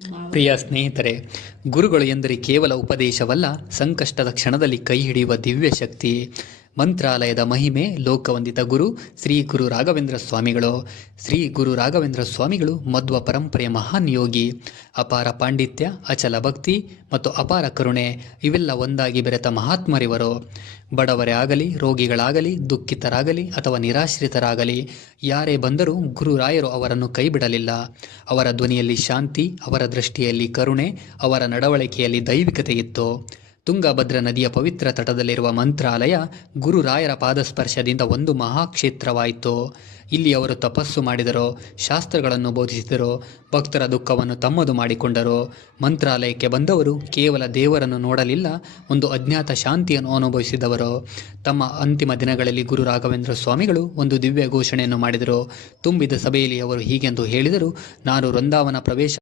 ಪ್ರಿಯ ಸ್ನೇಹಿತರೆ, ಗುರುಗಳು ಎಂದರೆ ಕೇವಲ ಉಪದೇಶವಲ್ಲ, ಸಂಕಷ್ಟದ ಕ್ಷಣದಲ್ಲಿ ಕೈ ಹಿಡಿಯುವ ದಿವ್ಯ ಶಕ್ತಿ. ಮಂತ್ರಾಲಯದ ಮಹಿಮೆ. ಲೋಕವಂದಿತ ಗುರು ಶ್ರೀ ಗುರು ರಾಘವೇಂದ್ರ ಸ್ವಾಮಿಗಳು. ಶ್ರೀ ಗುರು ರಾಘವೇಂದ್ರ ಸ್ವಾಮಿಗಳು ಮಧ್ವ ಪರಂಪರೆಯ ಮಹಾನ್ ಯೋಗಿ. ಅಪಾರ ಪಾಂಡಿತ್ಯ, ಅಚಲ ಭಕ್ತಿ ಮತ್ತು ಅಪಾರ ಕರುಣೆ ಇವೆಲ್ಲ ಒಂದಾಗಿ ಬೆರೆತ ಮಹಾತ್ಮರಿವರು. ಬಡವರೇ ಆಗಲಿ, ರೋಗಿಗಳಾಗಲಿ, ದುಃಖಿತರಾಗಲಿ ಅಥವಾ ನಿರಾಶ್ರಿತರಾಗಲಿ, ಯಾರೇ ಬಂದರೂ ಗುರುರಾಯರು ಅವರನ್ನು ಕೈಬಿಡಲಿಲ್ಲ. ಅವರ ಧ್ವನಿಯಲ್ಲಿ ಶಾಂತಿ, ಅವರ ದೃಷ್ಟಿಯಲ್ಲಿ ಕರುಣೆ, ಅವರ ನಡವಳಿಕೆಯಲ್ಲಿ ದೈವಿಕತೆ ಇತ್ತು. ತುಂಗಭದ್ರ ನದಿಯ ಪವಿತ್ರ ತಟದಲ್ಲಿರುವ ಮಂತ್ರಾಲಯ ಗುರುರಾಯರ ಪಾದಸ್ಪರ್ಶದಿಂದ ಒಂದು ಮಹಾಕ್ಷೇತ್ರವಾಯಿತು. ಇಲ್ಲಿ ಅವರು ತಪಸ್ಸು ಮಾಡಿದರು, ಶಾಸ್ತ್ರಗಳನ್ನು ಬೋಧಿಸಿದರು, ಭಕ್ತರ ದುಃಖವನ್ನು ತಮ್ಮದು ಮಾಡಿಕೊಂಡರು. ಮಂತ್ರಾಲಯಕ್ಕೆ ಬಂದವರು ಕೇವಲ ದೇವರನ್ನು ನೋಡಲಿಲ್ಲ, ಒಂದು ಅಜ್ಞಾತ ಶಾಂತಿಯನ್ನು ಅನುಭವಿಸಿದವರು. ತಮ್ಮ ಅಂತಿಮ ದಿನಗಳಲ್ಲಿ ಗುರು ರಾಘವೇಂದ್ರ ಸ್ವಾಮಿಗಳು ಒಂದು ದಿವ್ಯ ಘೋಷಣೆಯನ್ನು ಮಾಡಿದರು. ತುಂಬಿದ ಸಭೆಯಲ್ಲಿ ಅವರು ಹೀಗೆಂದು ಹೇಳಿದರು: ನಾನು ವೃಂದಾವನ ಪ್ರವೇಶ